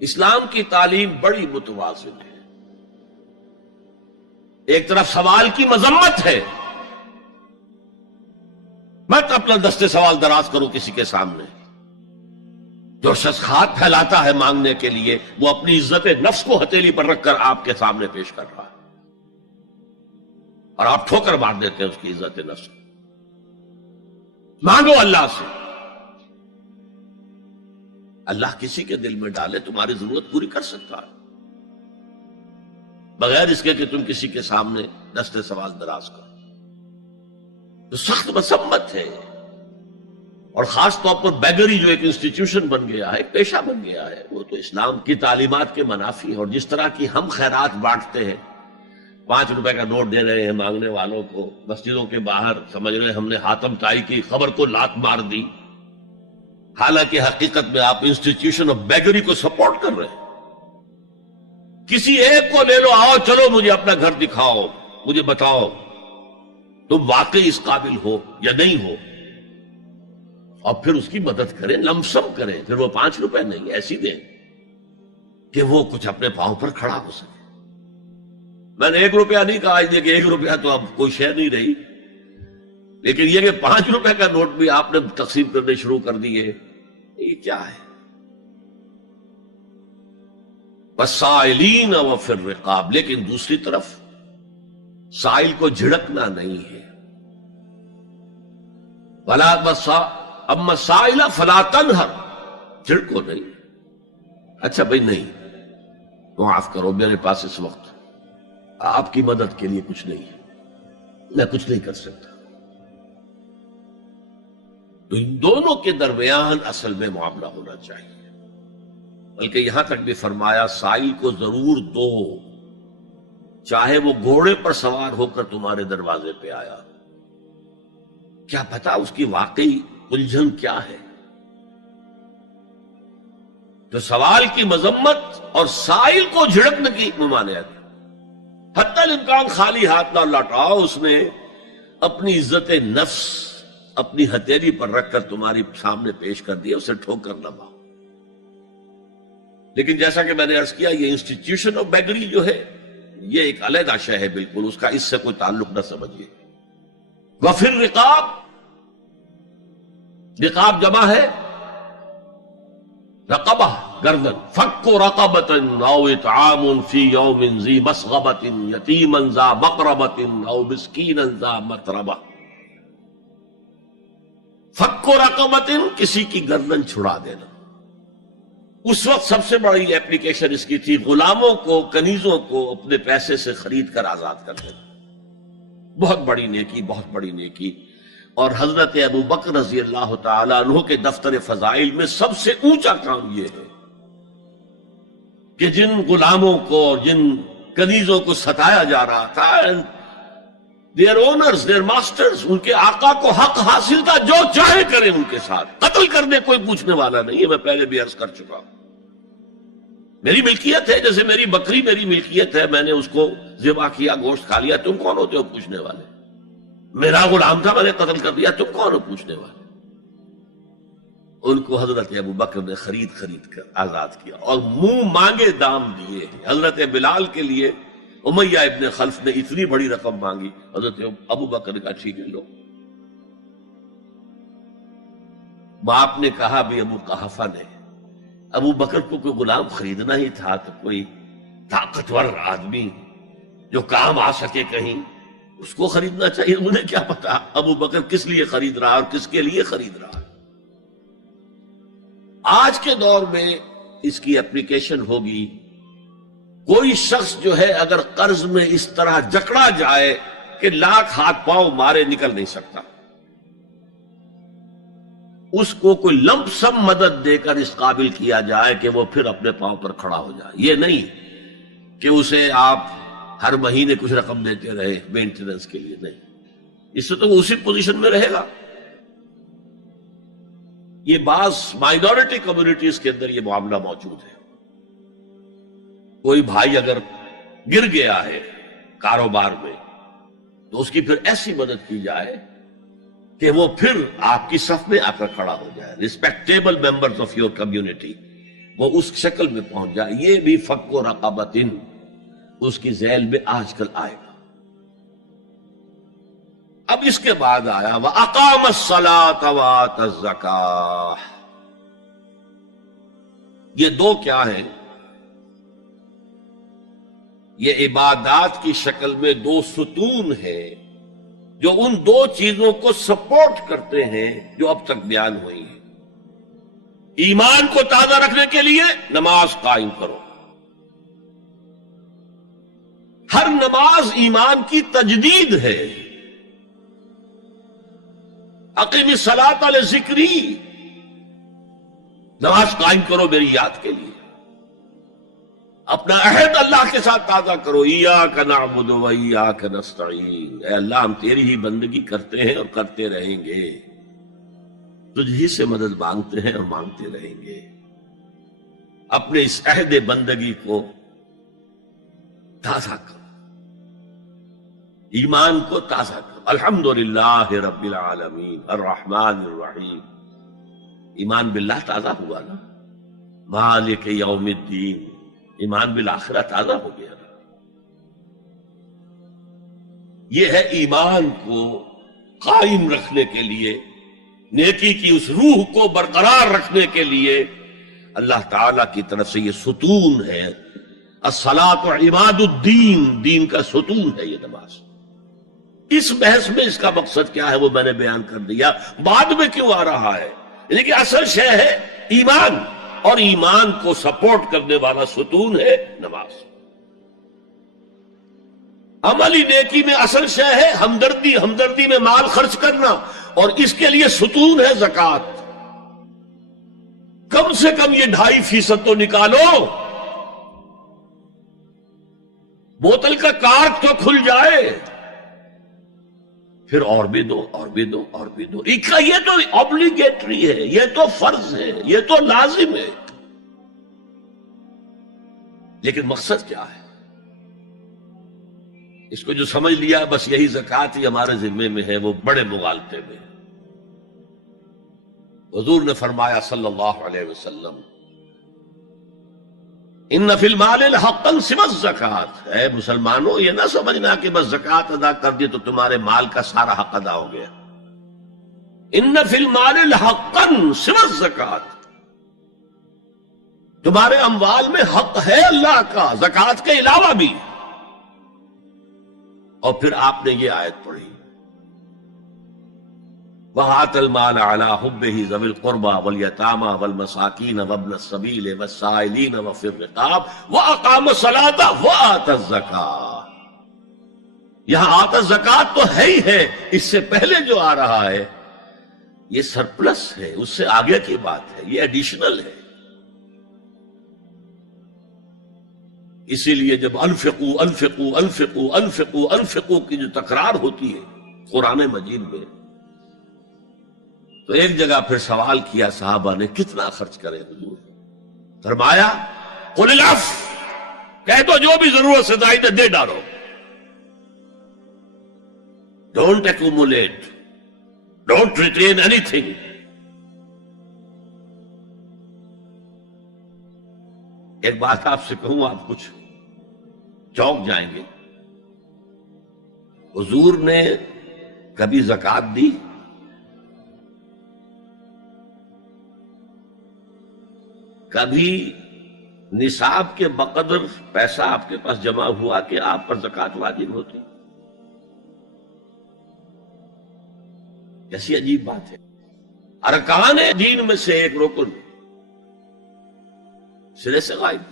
اسلام کی تعلیم بڑی متوازن ہے. ایک طرف سوال کی مذمت ہے، مت اپنا دستے سوال دراز کرو کسی کے سامنے. جو شخص ہاتھ پھیلاتا ہے مانگنے کے لیے وہ اپنی عزت نفس کو ہتھیلی پر رکھ کر آپ کے سامنے پیش کر رہا ہے، اور آپ ٹھوکر مار دیتے ہیں اس کی عزت نفس کو. مانگو اللہ سے، اللہ کسی کے دل میں ڈالے تمہاری ضرورت پوری کر سکتا ہے، بغیر اس کے کہ تم کسی کے سامنے دستے سوال دراز کرو. تو سخت مذمت ہے. اور خاص طور پر بیگری جو ایک انسٹیٹیوشن بن گیا ہے، ایک پیشہ بن گیا ہے، وہ تو اسلام کی تعلیمات کے منافی ہے. اور جس طرح کی ہم خیرات بانٹتے ہیں، 5 روپے کا نوٹ دے رہے ہیں مانگنے والوں کو، مسجدوں کے باہر سمجھ رہے ہم نے حاتم طائی کی خبر کو لات مار دی، حالانکہ حقیقت میں آپ انسٹیٹیوشن آف بیگری کو سپورٹ کر رہے ہیں. کسی ایک کو لے لو، آؤ چلو مجھے اپنا گھر دکھاؤ، مجھے بتاؤ تم واقعی اس قابل ہو یا نہیں ہو، اور پھر اس کی مدد کریں، لمسم کریں. پھر وہ 5 روپے نہیں ایسی دیں کہ وہ کچھ اپنے پاؤں پر کھڑا ہو سکے. میں نے 1 روپیہ نہیں کہا، آج دیکھیں 1 روپیہ تو اب کوئی شے نہیں رہی، لیکن یہ کہ 5 روپے کا نوٹ بھی آپ نے تقسیم کرنے شروع کر دیے، یہ کیا ہے؟ وَالسَّائِلِينَ وَفِي الرِّقَابِ. لیکن دوسری طرف سائل کو جھڑکنا نہیں ہے. اما سائلہ فلا تنہر، جھڑکو نہیں. اچھا بھائی نہیں، معاف کرو، میرے پاس اس وقت آپ کی مدد کے لیے کچھ نہیں ہے، میں کچھ نہیں کر سکتا. تو ان دونوں کے درمیان اصل میں معاملہ ہونا چاہیے. بلکہ یہاں تک بھی فرمایا سائل کو ضرور دو، چاہے وہ گھوڑے پر سوار ہو کر تمہارے دروازے پہ آیا. کیا پتا اس کی واقعی الجھن کیا ہے. تو سوال کی مذمت اور سائل کو جھڑکنے کی ممانعت. حتی الامکان خالی ہاتھ نہ لوٹاؤ، اس نے اپنی عزت نفس اپنی ہتھیلی پر رکھ کر تمہاری سامنے پیش کر دیا، اسے ٹھوکر نہ مارو. لیکن جیسا کہ میں نے عرض کیا، یہ انسٹیٹیوشن آف بیگری جو ہے یہ ایک علیحدہ شے ہے، بالکل اس کا اس سے کوئی تعلق نہ سمجھیے. وفی الرقاب، رقاب جمع ہے رقبہ، گردن. فک رقبۃ او اطعام فی یوم ذی مسغبۃ یتیما ذا مقربۃ او مسکینا ذا متربہ. فک رقبۃ، کسی کی گردن چھڑا دینا. اس وقت سب سے بڑی ایپلیکیشن اس کی تھی غلاموں کو، کنیزوں کو اپنے پیسے سے خرید کر آزاد کر دینا. بہت بڑی نیکی، بہت بڑی نیکی. اور حضرت ابو بکر رضی اللہ تعالیٰ عنہ کے دفتر فضائل میں سب سے اونچا کام یہ ہے کہ جن غلاموں کو اور جن کنیزوں کو ستایا جا رہا تھا، دیئر اونرز، دیئر ماسٹرز، ان کے آقا کو حق حاصل تھا، جو چاہے کریں ان کے ساتھ، قتل کرنے کوئی پوچھنے والا نہیں ہے. میں پہلے بھی عرض کر چکا ہوں، میری ملکیت ہے، جیسے میری بکری میری ملکیت ہے، میں نے اس کو ذبح کیا، گوشت کھا لیا، تم کون ہوتے ہو پوچھنے والے؟ میرا غلام تھا، میں نے قتل کر دیا، تم کون ہو پوچھنے والے؟ ان کو حضرت ابو بکر نے خرید کر آزاد کیا اور منہ مانگے دام دیے. حضرت بلال کے لیے امیہ ابن خلف نے اتنی بڑی رقم مانگی، حضرت ابو بکر نے کہا ٹھیک ہے لو. باپ نے کہا بھی، ابو قحافہ نے، ابو بکر کو کوئی غلام خریدنا ہی تھا تو کوئی طاقتور آدمی جو کام آ سکے کہیں، اس کو خریدنا چاہیے. مجھے کیا پتا ابو بکر کس لیے خرید رہا اور کس کے لیے خرید رہا. آج کے دور میں اس کی اپلیکیشن ہوگی. کوئی شخص جو ہے اگر قرض میں اس طرح جکڑا جائے کہ لاکھ ہاتھ پاؤں مارے نکل نہیں سکتا، اس کو کوئی لمپ سم مدد دے کر اس قابل کیا جائے کہ وہ پھر اپنے پاؤں پر کھڑا ہو جائے. یہ نہیں کہ اسے آپ ہر مہینے کچھ رقم دیتے رہے مینٹیننس کے لیے، نہیں، اس سے تو وہ اسی پوزیشن میں رہے گا. یہ بعض مائنورٹی کمیونٹیز کے اندر یہ معاملہ موجود ہے. کوئی بھائی اگر گر گیا ہے کاروبار میں تو اس کی پھر ایسی مدد کی جائے کہ وہ پھر آپ کی صف میں آ کر کھڑا ہو جائے. Respectable members of your community وہ اس شکل میں پہنچ جائے. یہ بھی فک و رقبتن اس کی ذیل میں آج کل آئے گا. اب اس کے بعد آیا وَأَقَامَ الصَّلَاةَ وَآتَى الزَّكَاةَ. یہ دو کیا ہیں؟ یہ عبادات کی شکل میں دو ستون ہیں جو ان دو چیزوں کو سپورٹ کرتے ہیں جو اب تک بیان ہوئی ہیں. ایمان کو تازہ رکھنے کے لیے نماز قائم کرو. ہر نماز ایمان کی تجدید ہے. اقیم الصلاۃ لذکری، نماز قائم کرو میری یاد کے لیے. اپنا عہد اللہ کے ساتھ تازہ کرو. ایاک نعبد و ایاک نستعین، اے اللہ ہم تیری ہی بندگی کرتے ہیں اور کرتے رہیں گے، تجھ ہی سے مدد مانگتے ہیں اور مانگتے رہیں گے. اپنے اس عہد بندگی کو تازہ کرو، ایمان کو تازہ کرو. الحمدللہ رب العالمین الرحمن الرحیم. ایمان باللہ تازہ ہوا نا. مالک یوم الدین، ایمان بالآخرہ تازہ ہو گیا. یہ ہے ایمان کو قائم رکھنے کے لیے، نیکی کی اس روح کو برقرار رکھنے کے لیے اللہ تعالی کی طرف سے یہ ستون ہے. الصلاۃ عماد الدین، دین کا ستون ہے یہ نماز. اس بحث میں اس کا مقصد کیا ہے وہ میں نے بیان کر دیا. بعد میں کیوں آ رہا ہے؟ لیکن اصل شے ہے ایمان، اور ایمان کو سپورٹ کرنے والا ستون ہے نماز. عملی نیکی میں اصل شے ہے ہمدردی، ہمدردی میں مال خرچ کرنا، اور اس کے لیے ستون ہے زکوٰۃ. کم سے کم یہ 2.5% تو نکالو، بوتل کا کارک تو کھل جائے، پھر اور بھی دو اور بھی دو اور بھی دو. یہ تو obligatory ہے، یہ تو فرض ہے، یہ تو لازم ہے. لیکن مقصد کیا ہے؟ اس کو جو سمجھ لیا بس یہی زکوٰۃ ہی ہمارے ذمے میں ہے، وہ بڑے مغالطے میں. حضور نے فرمایا صلی اللہ علیہ وسلم ان فی المال حقا سوى الزکوٰۃ. اے مسلمانوں یہ نہ سمجھنا کہ بس زکوٰۃ ادا کر دی تو تمہارے مال کا سارا حق ادا ہو گیا. ان فی المال حقا سوى الزکوٰۃ، تمہارے اموال میں حق ہے اللہ کا زکوٰۃ کے علاوہ بھی. اور پھر آپ نے یہ آیت پڑھی وَآتَى الْمَالَ عَلَىٰ حُبِّهِ ذَوِي الْقُرْبَىٰ وَالْيَتَامَىٰ وَالْمَسَاكِينَ وَابْنَ السَّبِيلِ وَالسَّائِلِينَ وَفِي الرِّقَابِ وَأَقَامَ الصَّلَاةَ وَآتَى الزَّكَاةَ. یہاں آتا زکوٰۃ تو ہے ہی ہے، اس سے پہلے جو آ رہا ہے یہ سرپلس ہے، اس سے آگے کی بات ہے، یہ ایڈیشنل ہے. اسی لیے جب انفقوا انفقوا انفقوا انفقوا انفقوا کی جو تکرار ہوتی ہے قرآن مجید میں، تو ایک جگہ پھر سوال کیا صحابہ نے کتنا خرچ کرے حضور؟ فرمایا قل العفو، کہہ دو جو بھی ضرورت سے زائد دے ڈالو. Don't accumulate, don't retain any thing. ایک بات آپ سے کہوں، آپ کچھ چونک جائیں گے. حضور نے کبھی زکوٰۃ دی؟ کبھی نصاب کے بقدر پیسہ آپ کے پاس جمع ہوا کہ آپ پر زکوٰۃ واجب ہوتی؟ کیسی عجیب بات ہے. ارکان دین میں سے ایک رکن سرے سے غائب.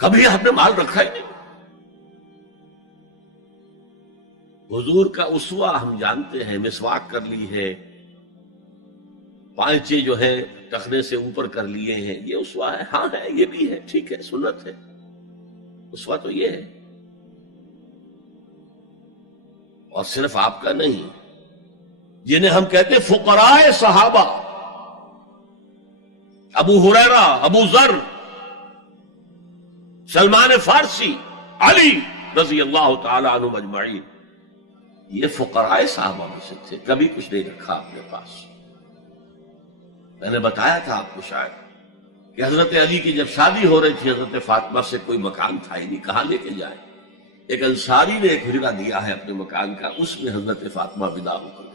کبھی آپ نے مال رکھا ہی نہیں. حضور کا اسوہ ہم جانتے ہیں، مسواک کر لی ہے، پانچے جو ہے ٹخنے سے اوپر کر لیے ہیں، یہ اسوہ ہے. ہاں ہے، یہ بھی ہے، ٹھیک ہے، سنت ہے. اسوہ تو یہ ہے. اور صرف آپ کا نہیں، جنہیں ہم کہتے ہیں فقراء صحابہ، ابو ہریرہ، ابو ذر، سلمان فارسی، علی رضی اللہ تعالی عنہ اجمعین، یہ فقراء صحابہ میں سے تھے. کبھی کچھ نہیں رکھا اپنے پاس. میں نے بتایا تھا آپ کو شاید کہ حضرت علی کی جب شادی ہو رہی تھی حضرت فاطمہ سے، کوئی مکان تھا ہی نہیں، کہاں لے کے جائیں؟ ایک انصاری نے ایک حجرہ دیا ہے اپنے مکان کا، اس میں حضرت فاطمہ ودا ہو کر گئی.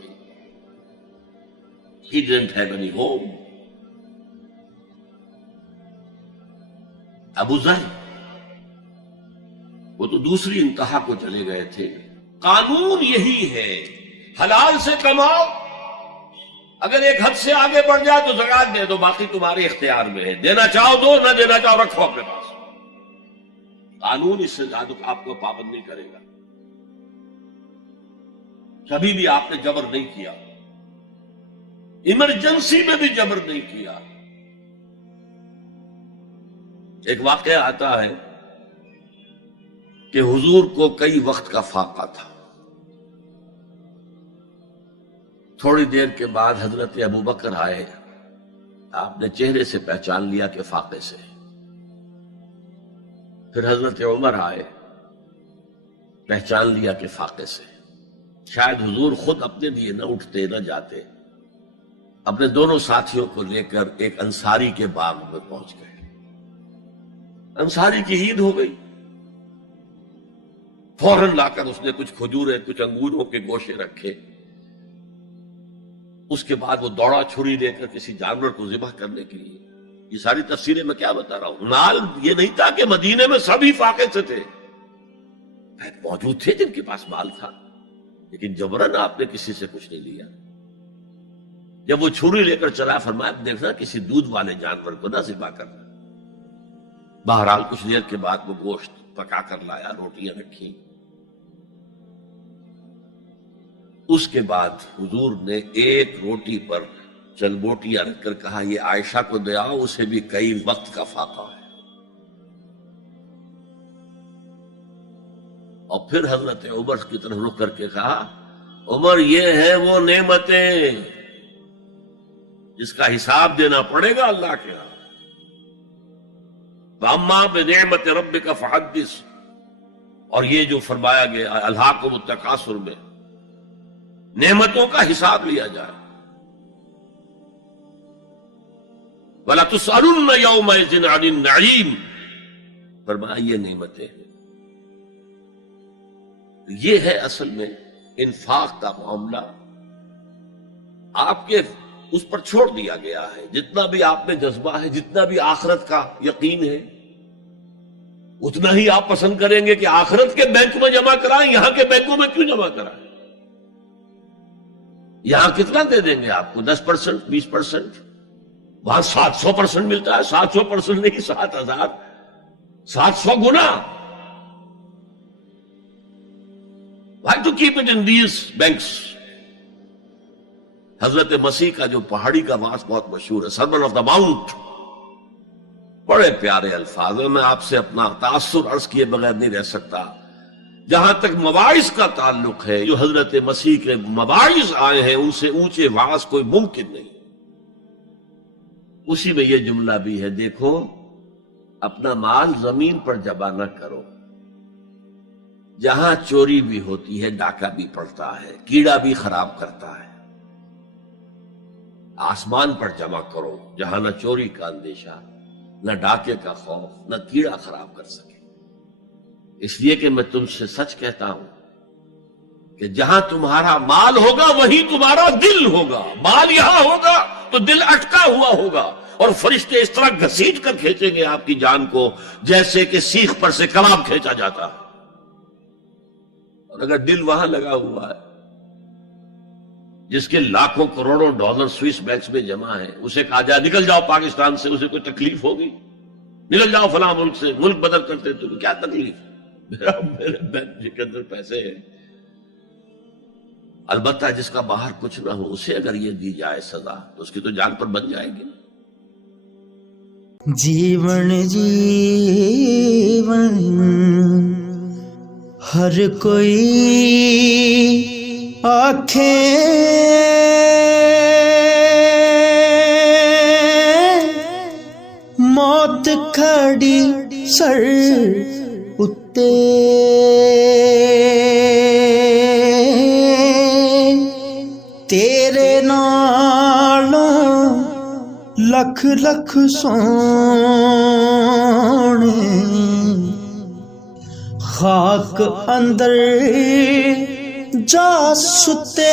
He didn't have any home. ابو ذر وہ تو دوسری انتہا کو چلے گئے تھے. قانون یہی ہے، حلال سے کماؤ، اگر ایک حد سے آگے بڑھ جائے تو زکات دے دو، باقی تمہارے اختیار میں ہے، دینا چاہو دو، نہ دینا چاہو رکھو اپنے پاس. قانون اس سے زیادہ آپ کو پابند نہیں کرے گا. کبھی بھی آپ نے جبر نہیں کیا، ایمرجنسی میں بھی جبر نہیں کیا. ایک واقعہ آتا ہے کہ حضور کو کئی وقت کا فاقہ تھا. تھوڑی دیر کے بعد حضرت ابو بکر آئے، آپ نے چہرے سے پہچان لیا کہ فاقے سے. پھر حضرت عمر آئے، پہچان لیا کہ فاقے سے. شاید حضور خود اپنے لیے نہ اٹھتے نہ جاتے، اپنے دونوں ساتھیوں کو لے کر ایک انصاری کے باغ میں پہنچ گئے. انصاری کی عید ہو گئی، فوراً لا کر اس نے کچھ کھجوریں کچھ انگوروں کے گوشے رکھے. اس کے بعد وہ دوڑا چھری لے کر کسی جانور کو ذبح کرنے کے لیے. یہ ساری تفسیریں میں کیا بتا رہا ہوں. مال یہ نہیں تھا کہ مدینے میں سبھی فاقے سے تھے، موجود تھے جن کے پاس مال تھا، لیکن جبرن آپ نے کسی سے کچھ نہیں لیا. جب وہ چھری لے کر چلا، فرمایا دیکھنا کسی دودھ والے جانور کو نہ ذبح کرنا. بہرحال کچھ دیر کے بعد وہ گوشت پکا کر لایا، روٹیاں رکھی. اس کے بعد حضور نے ایک روٹی پر چند بوٹیاں رکھ کر کہا یہ عائشہ کو دے آؤ، اسے بھی کئی وقت کا فاقہ ہے. اور پھر حضرت عمر کی طرف رخ کر کے کہا عمر یہ ہیں وہ نعمتیں جس کا حساب دینا پڑے گا اللہ کے ہاں. وَأَمَّا بِنِعْمَةِ رَبِّكَ فَحَدِّثْ، اور یہ جو فرمایا گیا الہاکم التکاثر میں نعمتوں کا حساب لیا جائے. وَلَتُسْأَلُنَّ يَوْمَئِذٍ عَنِ النَّعِيمِ، فرمایا یہ نعمتیں ہیں. یہ ہے اصل میں انفاق کا معاملہ. آپ کے اس پر چھوڑ دیا گیا ہے. جتنا بھی آپ میں جذبہ ہے، جتنا بھی آخرت کا یقین ہے، اتنا ہی آپ پسند کریں گے کہ آخرت کے بینک میں جمع کرائیں، یہاں کے بینکوں میں کیوں جمع کرائیں. یہاں کتنا دے دیں گے آپ کو؟ 10%، 20%. وہاں 700% ملتا ہے. 700% نہیں، 7,000، 700 گنا. Why to keep it in these banks؟ حضرت مسیح کا جو پہاڑی کا واس بہت مشہور ہے، سرمن آف دا ماؤنٹ، بڑے پیارے الفاظ ہیں. میں آپ سے اپنا تاثر عرض کیے بغیر نہیں رہ سکتا. جہاں تک مواعظ کا تعلق ہے، جو حضرت مسیح کے مواعظ آئے ہیں ان سے اونچے واعظ کوئی ممکن نہیں. اسی میں یہ جملہ بھی ہے، دیکھو اپنا مال زمین پر جمع نہ کرو. جہاں چوری بھی ہوتی ہے ڈاکہ بھی پڑتا ہے، کیڑا بھی خراب کرتا ہے. آسمان پر جمع کرو جہاں نہ چوری کا اندیشہ، نہ ڈاکے کا خوف، نہ کیڑا خراب کر سکے. اس لیے کہ میں تم سے سچ کہتا ہوں کہ جہاں تمہارا مال ہوگا وہیں تمہارا دل ہوگا. مال یہاں ہوگا تو دل اٹکا ہوا ہوگا، اور فرشتے اس طرح گھسیٹ کر کھینچیں گے آپ کی جان کو جیسے کہ سیخ پر سے کباب کھینچا جاتا ہے. اور اگر دل وہاں لگا ہوا ہے جس کے لاکھوں کروڑوں ڈالر سوئس بینکس میں جمع ہیں، اسے کہا جائے نکل جاؤ پاکستان سے، اسے کوئی تکلیف ہوگی؟ نکل جاؤ فلاں ملک سے، ملک بدل کرتے تو کیا تکلیف؟ میرے بینک کے اندر پیسے ہیں. البتہ جس کا باہر کچھ نہ ہو اسے اگر یہ دی جائے سزا تو اس کی تو جان پر بن جائے گی. جیون جیون ہر کوئی آنکھیں موت کھڑی سر اتے تیرے نالوں لکھ ਲੱਖ ਲੱਖ ਸੋਹਣੇ ਖਾਕ ਅੰਦਰ ਜਾ ਸੁੱਤੇ